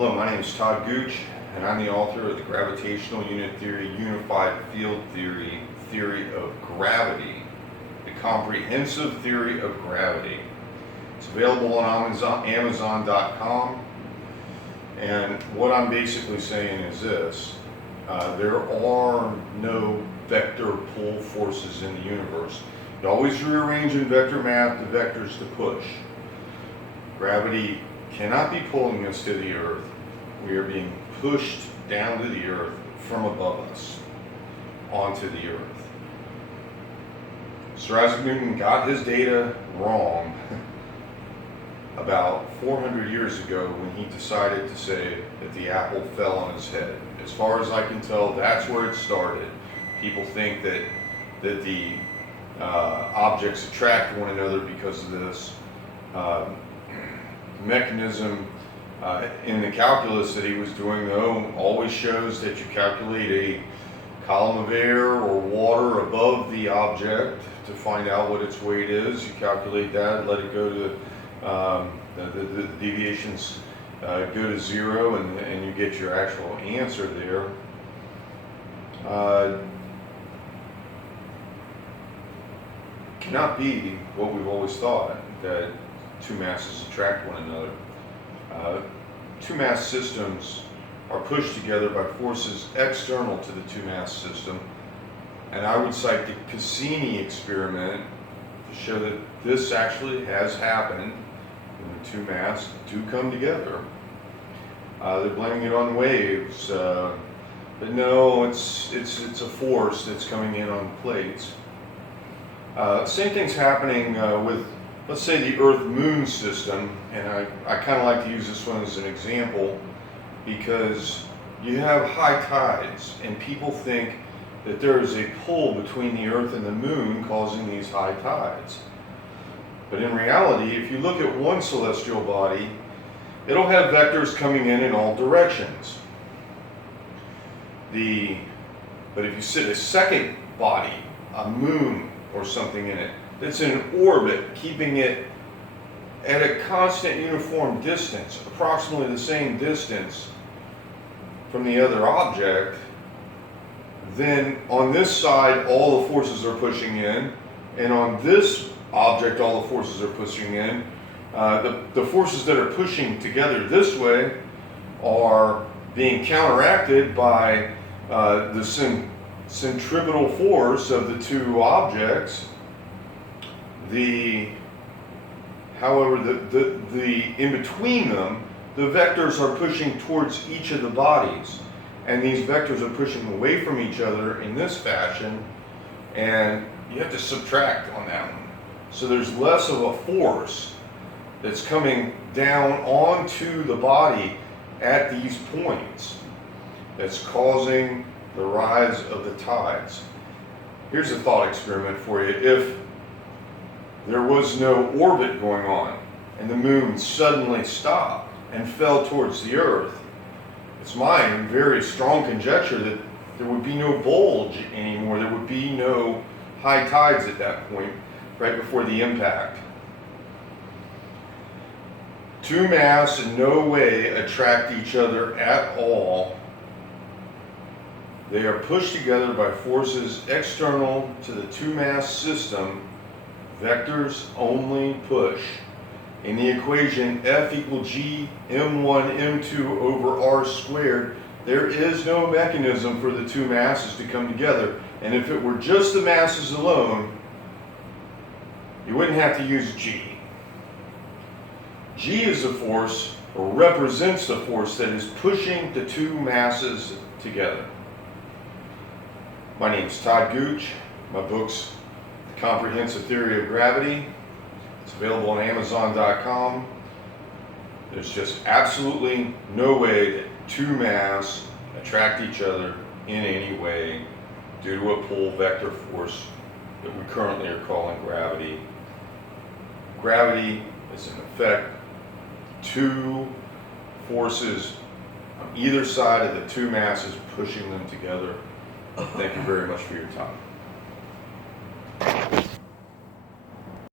Hello, my name is Todd Gooch, and I'm the author of the Gravitational Unit Theory, Unified Field Theory, Theory of Gravity, the Comprehensive Theory of Gravity. It's available on Amazon.com, and what I'm basically saying is this. There are no vector pull forces in the universe. You always rearrange in vector math the vectors to push. Gravity cannot be pulling us to the earth. We are being pushed down to the earth from above us onto the earth. Sir Isaac Newton got his data wrong about 400 years ago when he decided to say that the apple fell on his head. As far as I can tell, that's where it started. People think that the objects attract one another because of this mechanism in the calculus that he was doing, though, always shows that you calculate a column of air or water above the object to find out what its weight is. You calculate that, let it go to the deviations go to zero, and you get your actual answer there. Cannot be what we've always thought, that two masses attract one another. Two mass systems are pushed together by forces external to the two mass system, and I would cite the Cassini experiment to show that this actually has happened when the two mass do come together. They're blaming it on waves, but no, it's a force that's coming in on the plates. Same thing's happening with, let's say, the Earth-Moon system, and I kind of like to use this one as an example because you have high tides, and people think that there is a pull between the Earth and the Moon causing these high tides. But in reality, if you look at one celestial body, it'll have vectors coming in all directions. But if you sit a second body, a moon or something in it, that's in orbit, keeping it at a constant uniform distance, approximately the same distance from the other object, then on this side all the forces are pushing in, and on this object all the forces are pushing in. The forces that are pushing together this way are being counteracted by the centripetal force of the two objects. However, the in between them, the vectors are pushing towards each of the bodies, and these vectors are pushing away from each other in this fashion, and you have to subtract on that one. So there's less of a force that's coming down onto the body at these points that's causing the rise of the tides. Here's a thought experiment for you. If there was no orbit going on and the moon suddenly stopped and fell towards the earth, it's my very strong conjecture that there would be no bulge anymore. There would be no high tides at that point, right before the impact. Two mass in no way attract each other at all. They are pushed together by forces external to the two mass system. Vectors only push. In the equation F equals G m1 m2 over r squared, there is no mechanism for the two masses to come together. And if it were just the masses alone, you wouldn't have to use G. G is the force, or represents the force, that is pushing the two masses together. My name is Todd Gooch. My book's The Comprehensive Theory of Gravity. It's available on Amazon.com. There's just absolutely no way that two mass attract each other in any way due to a pull vector force that we currently are calling gravity. Gravity is in effect two forces on either side of the two masses pushing them together. Thank you very much for your time.